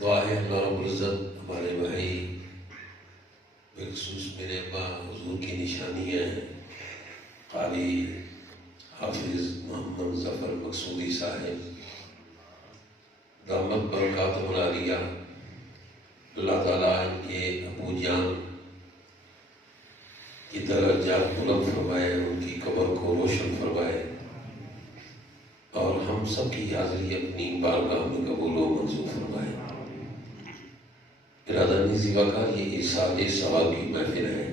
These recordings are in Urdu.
دعا ہے اللہ رب العزت ہمارے بھائی بالخصوص میرے ابا حضور کی نشانیاں ہیں قاری حافظ محمد ظفر مقصودی صاحب دامت برکاتہ العالیہ، اللہ تعالیٰ ان کے ابو جان کی درجات بلند فرمائے، ان کی قبر کو روشن فرمائے اور ہم سب کی حاضری اپنی بارگاہ میں قبول و منظور فرمائے۔ ارادہ نیزی وقار یہ ارشاد ثواب کی محفل ہے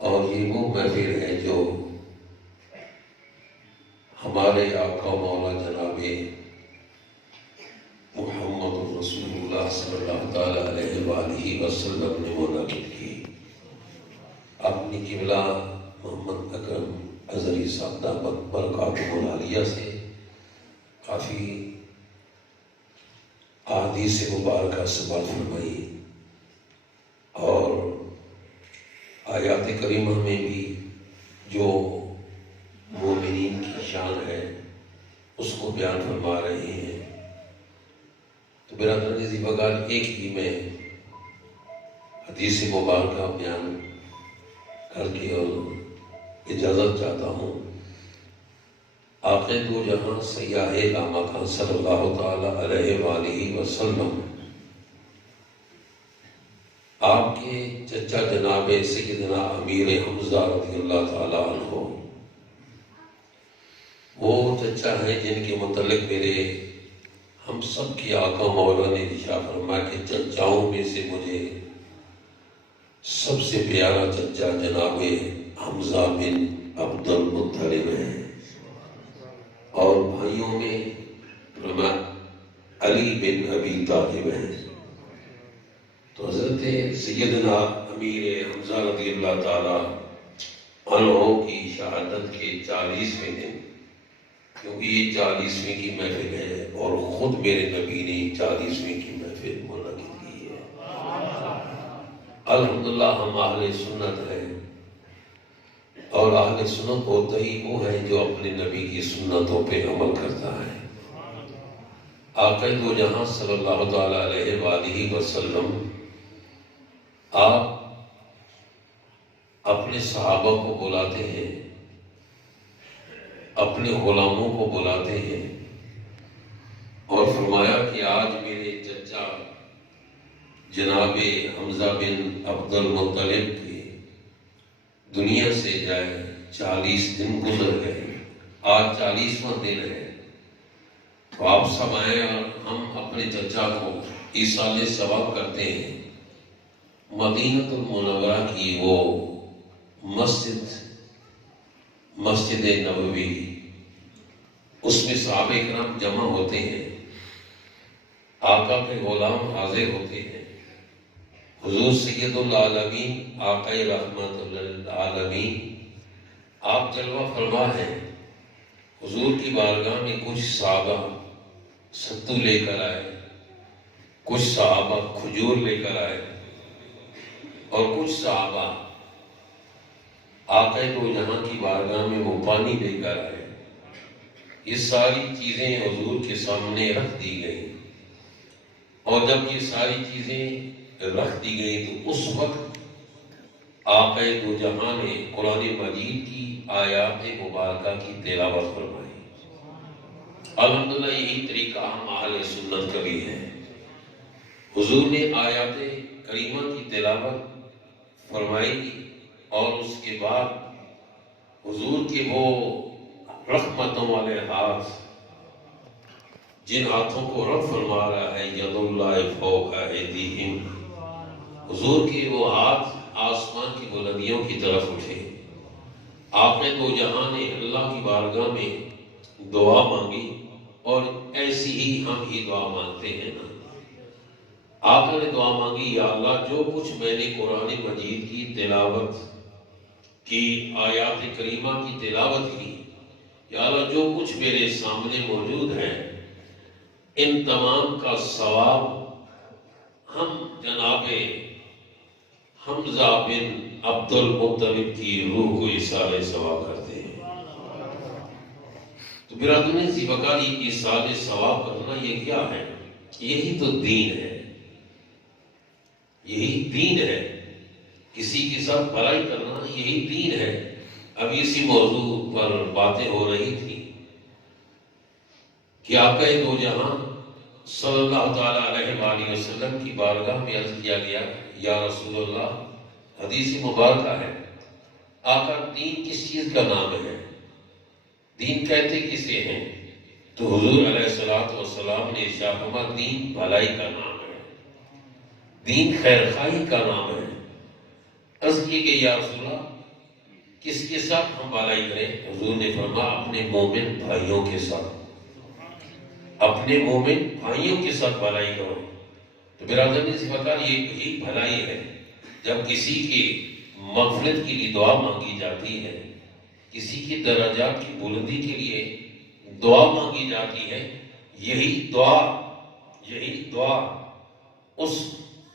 اور یہ وہ محفل ہے جو ہمارے آقا مولا جناب محمد رسول اللہ صلی اللہ تعالیٰ علیہ وآلہ وسلم نے منعقد کی۔ اپنی قبلہ محمد اکرم اظہری صاحب دامت برکاتہ العالیہ سے کافی احادیث مبارکہ سماعت فرمائی اور آیات کریمہ میں بھی جو مومنین کی شان ہے اس کو بیان فرما رہے ہیں۔ تو برادر نزی بغال ایک ہی میں حدیث مبارکہ بیان کر کے اور اجازت چاہتا ہوں۔ آقا دو جہاں سیاہ لامکان صلی اللہ تعالیٰ علیہ وآلہ وسلم آپ کے چچا جناب سیدنا امیر حمزہ رضی اللہ تعالیٰ عنہ، وہ چچا ہیں جن کے متعلق میرے ہم سب کی آقا مولا نے ارشاد فرمایا کہ چچاؤں میں سے مجھے سب سے پیارا چچا جناب حمزہ بن عبد المطلب ہے اور بھائیوں میں علی بن ابی طالب ہے۔ تو حضرت سیدنا امیر حمزہ رضی اللہ تعالیٰ عنہ کی شہادت کے 40ویں دن، کیونکہ یہ 40ویں کی محفل ہے اور خود میرے نبی نے 40ویں کی محفل منعقد کی ہے۔ الحمدللہ ہم اہل سنت ہیں اور اہل سنت ہوتا ہی وہ ہے جو اپنے نبی کی سنتوں پہ عمل کرتا ہے۔ آقا دو جہاں صلی اللہ تعالیٰ علیہ وآلہ وسلم آپ اپنے صحابہ کو بلاتے ہیں، اپنے غلاموں کو بلاتے ہیں اور فرمایا کہ آج میرے چچا جناب حمزہ بن عبد المطلب کی دنیا سے جائے 40 دن گزر گئے، آج 40واں دن ہے، تو آپ سب آئیں اور ہم اپنے چچا کو ایصال ثواب کرتے ہیں۔ مدینہ المنورہ کی وہ مسجد نبوی، اس میں صحابہ کرام جمع ہوتے ہیں، آقا کے غلام حاضر ہوتے ہیں، حضور سید العالمین آقا رحمت للعالمین آپ جلوہ فرما ہیں۔ حضور کی بارگاہ میں کچھ صحابہ ستو لے کر آئے، کچھ صحابہ کھجور لے کر آئے اور کچھ صحابہ آقا دو جہاں کی بارگاہ میں وہ پانی لے کر آئے۔ یہ ساری چیزیں حضور کے سامنے رکھ دی گئیں اور جب یہ ساری چیزیں رکھ دی گئیں تو اس وقت آقا دو جہاں نے قرآن مجید کی آیات مبارکہ کی تلاوت فرمائی۔ الحمدللہ یہی طریقہ ہم اہل سنت کا بھی ہے۔ حضور نے آیات کریمہ کی تلاوت فرمائی اور اس کے بعد حضور کے وہ رحمتوں والے ہاتھ، جن ہاتھوں کو رب فرما رہا ہے ید اللہ فوق ایدیہم، حضور کے وہ ہاتھ آسمان کی بلندیوں کی طرف اٹھے۔ آپ نے دو جہاں نے اللہ کی بارگاہ میں دعا مانگی اور ایسی ہی ہم ہی دعا مانگتے ہیں نا۔ آپ نے دعا مانگی، یا اللہ جو کچھ میں نے قرآن مجید کی تلاوت کی، آیات کریمہ کی تلاوت کی، یا اللہ جو کچھ میرے سامنے موجود ہے ان تمام کا ثواب ہم جناب حمزہ بن عبد المطلب کی روح کو ایصال ثواب کرتے ہیں۔ تو برادرین ذی وقار یہ ایصال ثواب کرنا یہ کیا ہے؟ یہی تو دین ہے، یہی دین ہے، کسی کے ساتھ بھلائی کرنا یہی دین ہے۔ اب اسی موضوع پر باتیں ہو رہی تھی کہ آقا دو جہاں صلی اللہ تعالیٰ علیہ وآلہ وسلم کی بارگاہ میں عرض کیا گیا، یا رسول اللہ، حدیث مبارکہ ہے، آقا دین کس چیز کا نام ہے؟ دین کہتے کسے ہیں؟ تو حضور علیہ الصلوۃ والسلام نے ارشاد فرمایا، دین بھلائی کا نام ہے، دین خیر خواہی کا نام ہے۔ عرض کی کہ یا رسول اللہ، کس کے ساتھ ہم بھلائی کریں؟ حضور نے فرمایا، اپنے مومن بھائیوں کے ساتھ، اپنے مومن بھائیوں کے ساتھ بھلائی کرو۔ تو برادری سے بتا، یہ بھلائی ہے جب کسی کی مغفرت کے لیے دعا مانگی جاتی ہے، کسی کی درجات کی بلندی کے لیے دعا مانگی جاتی ہے، یہی دعا اس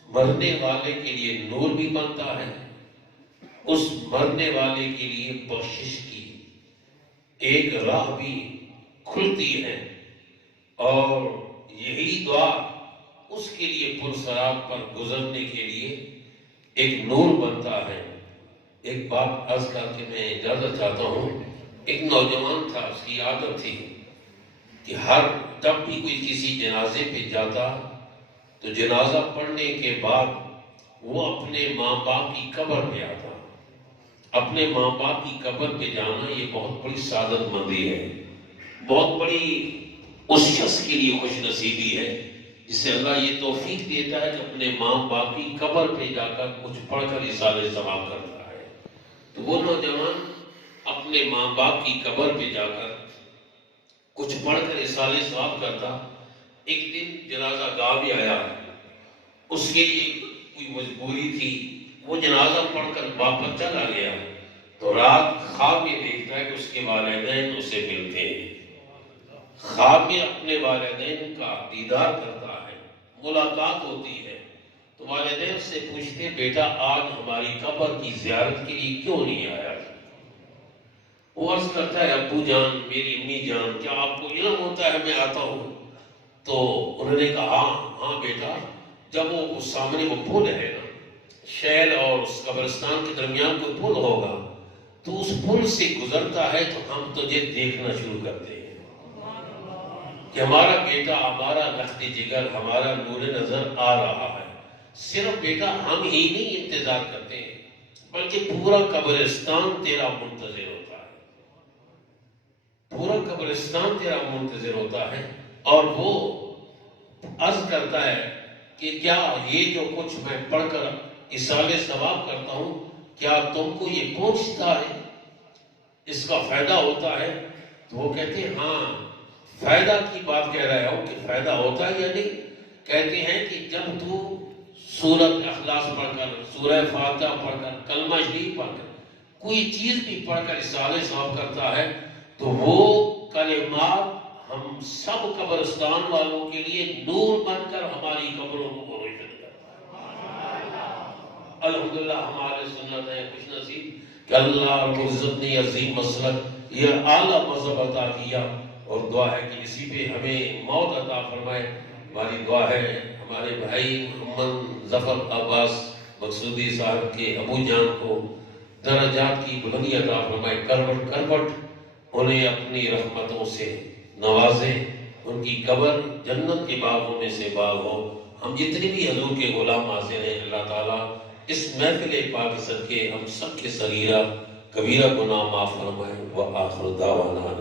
مرنے والے کے لیے نور بھی بنتا ہے، اس مرنے والے کے لیے بخشش کی ایک راہ بھی کھلتی ہے، اور یہی دعا اس کے لیے پرسرات پر گزرنے کے لیے ایک نور بنتا ہے۔ ایک بات عرض کر کے میں اجازت چاہتا ہوں، ایک نوجوان تھا، اس کی عادت تھی کہ جب بھی کوئی کسی جنازے پہ جاتا تو جنازہ پڑھنے کے بعد وہ اپنے ماں باپ کی قبر پہ آتا۔ اپنے ماں باپ کی قبر پہ جانا یہ بہت بڑی سعادت مندی ہے، بہت بڑی اس شخص کے لیے خوش نصیبی ہے جسے اللہ یہ توفیق دیتا ہے کہ اپنے ماں باپ کی قبر پہ جا کر کچھ پڑھ کر ایصال ثواب کرتا ہے۔ تو وہ نوجوان اپنے ماں باپ کی قبر پہ جا کر کچھ پڑھ کر ایصال ثواب کرتا۔ ایک دن جنازہ گاہ بھی آیا، اس کے لیے کوئی مجبوری تھی، وہ جنازہ پڑھ کر واپس چلا گیا، تو رات خواب میں دیکھتا ہے کہ اس کے والدین اسے ملتے ہیں، خواب میں اپنے والدین کا دیدار کرتا ہے، ملاقات ہوتی ہے۔ تو والدین سے پوچھتے، بیٹا آج ہماری قبر کی زیارت کے لیے کیوں نہیں آیا؟ وہ عرض کرتا ہے، ابو جان، میری امی جان، کیا آپ کو علم ہوتا ہے میں آتا ہوں؟ تو انہوں نے کہا، ہاں بیٹا، جب وہ سامنے وہ پل ہے نا، شہر اور اس قبرستان کے درمیان کوئی پل ہوگا، تو اس پل سے گزرتا ہے تو ہم تجھے دیکھنا شروع کرتے ہیں کہ ہمارا بیٹا، ہمارا لخت جگر، ہمارا نور نظر آ رہا ہے۔ صرف بیٹا ہم ہی نہیں انتظار کرتے ہیں، بلکہ پورا قبرستان تیرا منتظر ہوتا ہے، پورا قبرستان تیرا منتظر ہوتا ہے۔ اور وہ عرض کرتا ہے کہ کیا یہ جو کچھ میں پڑھ کر ایصال ثواب کرتا ہوں، کیا تم کو یہ پہنچتا ہے، اس کا فائدہ ہوتا ہے؟ تو وہ کہتے ہیں، ہاں، فائدہ کی بات کہہ رہے ہو کہ فائدہ ہوتا ہے یا نہیں؟ کہتے ہیں کہ جب تو سورۃ اخلاص پڑھ کر، سورہ فاتحہ پڑھ کر، کلمہ شریف پڑھ کر، کوئی چیز بھی پڑھ کر ایصال ثواب کرتا ہے، تو وہ کلمات ہم سب قبرستان والوں کے لیے نور بن کر ہماری قبروں کو روشن کرتا ہے۔ الحمدللہ ہمارے سنت ہے، خوش نصیب کہ اللہ رب العزت نے عظیم مسلک، یہ اعلیٰ مذہب عطا کیا، اور دعا ہے کہ اسی پہ ہمیں موت عطا فرمائے۔ ہماری دعا ہے ہمارے بھائی محمد ظفر عباس مقصودی صاحب کے ابو جان کو درجات کی بلندی عطا فرمائے، کروٹ کروٹ انہیں اپنی رحمتوں سے نوازے، ان کی قبر جنت کے باغوں میں سے باغ ہو۔ ہم جتنے بھی حضور کے غلام حاضر ہیں، اللہ تعالیٰ اس محفل پاک صدقے ہم سب کے صغیرہ کبیرہ گناہ معاف فرمائے۔ وآخر دعوانا